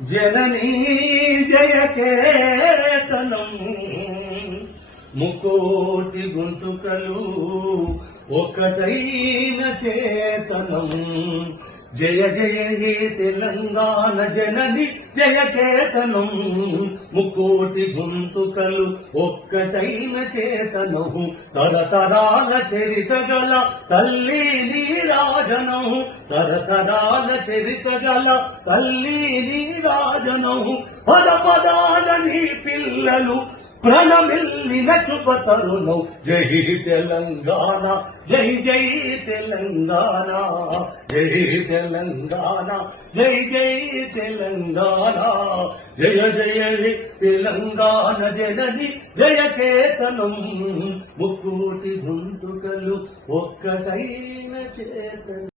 జననీ జయకేతనం ముకోటి గొంతుకలు ఒకటైన చేతనం జయ జయ హే తెలంగాణ జనని జయకేతనం ముకోటి గొంతుకలు ఒక్కటైన చేతనం తరతరాల చరిత గల తల్లి నీరాజనం తరతరాల చరిత గల తల్లి నీరాజనం పద పదాల నీ పిల్లలు ప్రణమిల్లిన శుభతరుణం జై తెలంగాణ జై జై తెలంగాణ జై తెలంగాణ జై జై తెలంగాణ జయ జయ తెలంగాణ జనని జయకేతనం ముక్కోటి గొంతుకలు ఒక్కటైన చేతనం.